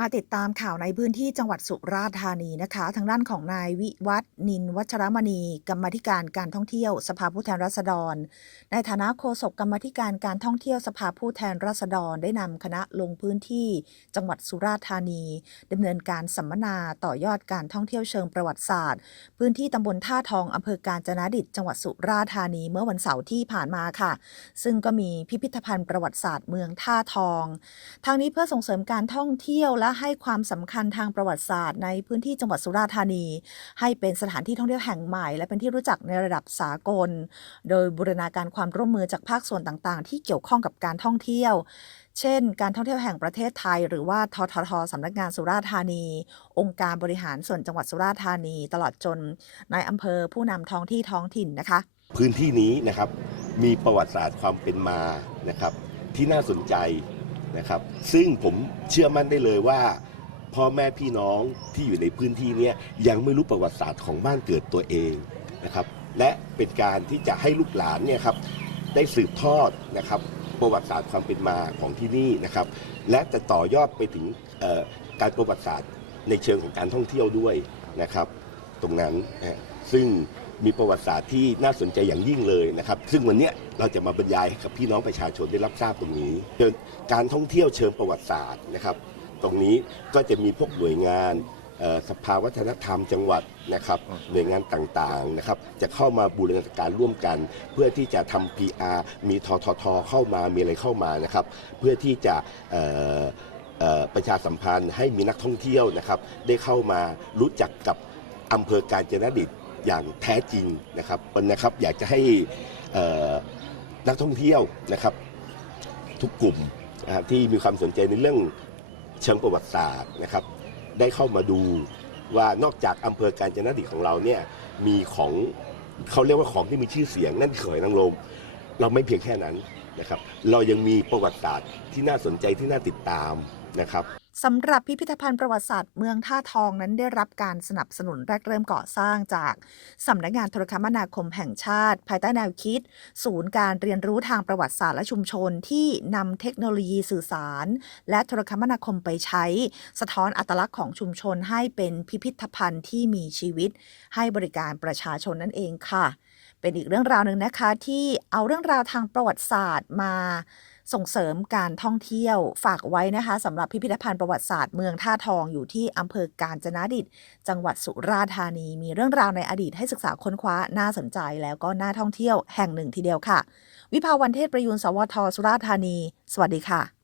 มาติดตามข่าวในพื้นที่จังหวัดสุราษฎร์ธานีนะคะ ทางด้านของนายวิวัฒนิน วัชรมณี กรรมาธิการการท่องเที่ยวสภาผู้แทนราษฎร ในฐานะโฆษกกรรมาธิการการท่องเที่ยวสภาผู้แทนราษฎร ได้นำคณะลงพื้นที่จังหวัดสุราษฎร์ธานีดำเนินการสัมมนาต่อยอดการท่องเที่ยวเชิงประวัติศาสตร์ พื้นที่ตำบลท่าทองอำเภอการจนาดิตจังหวัดสุราษฎร์ธานีเมื่อวันเสาร์ที่ผ่านมาค่ะ ซึ่งก็มีพิพิธภัณฑ์ประวัติศาสตร์เมืองท่าทองทางนี้เพื่อส่งเสริมการท่องเที่ยวและให้ความสำคัญทางประวัติศาสตร์ ในพื้นที่จังหวัดสุราษฎร์ธานี ให้เป็นสถานที่ท่องเที่ยวแห่งใหม่ และเป็นที่รู้จักในระดับสากล โดยบูรณาการความร่วมมือจากภาคส่วนต่างๆ ที่เกี่ยวข้องกับการท่องเที่ยว เช่น การท่องเที่ยวแห่งประเทศไทย หรือว่าทททสำนักงานสุราษฎร์ธานี องค์การบริหารส่วนจังหวัดสุราษฎร์ธานี ตลอดจนนายอำเภอผู้นำท้องที่ท้องถิ่นนะคะ พื้นที่นี้นะครับมีประวัติศาสตร์ความเป็นมานะครับที่น่าสนใจ นะครับ ซึ่งผมเชื่อมั่นได้เลยว่า พ่อแม่พี่น้องที่อยู่ในพื้นที่เนี้ยยังไม่รู้ประวัติศาสตร์ของบ้านเกิดตัวเองนะครับและเป็นการที่จะให้ลูกหลานเนี่ยครับได้สืบทอดนะครับประวัติศาสตร์ความเป็นมาของที่นี่นะครับ และจะต่อยอดไปถึงการประวัติศาสตร์ในเชิงของการท่องเที่ยวด้วยนะครับ ตรงนั้นซึ่ง มีประวัติศาสตร์ที่น่าสนใจอย่างยิ่งเลยนะครับ ซึ่งวันเนี้ยเราจะมาบรรยายให้กับพี่น้องประชาชนได้รับทราบตรงนี้เชิงการท่องเที่ยวเชิงประวัติศาสตร์นะครับ ตรงนี้ก็จะมีพวกหน่วยงานเอ่อสภาวัฒนธรรมจังหวัดนะครับหน่วยงานต่างๆนะครับ จะเข้ามาบูรณาการร่วมกัน เพื่อที่จะทำ PR มีทททเข้ามามีอะไรเข้ามานะครับ เพื่อที่จะเอ่อเอ่อประชาสัมพันธ์ให้มีนักท่องเที่ยวนะครับ ได้เข้ามารู้จักกับอำเภอการจนดิต อย่างแท้จริงนะครับวันนะครับอยากจะให้นักท่องเที่ยวนะครับทุกกลุ่มนะครับที่มีความสนใจในเรื่องเชิงประวัติศาสตร์นะครับได้เข้ามาดูว่านอกจากอำเภอการจนดิตของเราเนี่ยมีของเขาเรียกว่าของที่มีชื่อเสียงนั่นคือหอยนางรมเราไม่เพียงแค่นั้นนะครับ เรายังมีประวัติศาสตร์ที่น่าสนใจที่น่าติดตามนะครับ สำหรับพิพิธภัณฑ์ประวัติศาสตร์เมืองท่าทองนั้นได้รับการสนับสนุนแรกเริ่มก่อสร้างจากสำนักงานโทรคมนาคมแห่งชาติ ภายใต้แนวคิด ศูนย์การเรียนรู้ทางประวัติศาสตร์และชุมชนที่นำเทคโนโลยีสื่อสาร และโทรคมนาคมไปใช้ สะท้อนอัตลักษณ์ของชุมชนให้เป็นพิพิธภัณฑ์ที่มีชีวิต ให้บริการประชาชนนั่นเองค่ะ เป็นอีกเรื่องราวหนึ่งนะคะที่เอาเรื่องราวทางประวัติศาสตร์มา ส่งเสริมการท่องเที่ยวฝากไว้นะคะสำหรับพิพิธภัณฑ์ประวัติศาสตร์เมืองท่าทองอยู่ที่อำเภอกาญจนดิต จังหวัดสุราษฎร์ธานี มีเรื่องราวในอดีตให้ศึกษาค้นคว้าน่าสนใจแล้วก็น่าท่องเที่ยวแห่งหนึ่งทีเดียวค่ะ วิภาวันเทศประยูนสวทสุราษฎร์ธานี สวัสดีค่ะ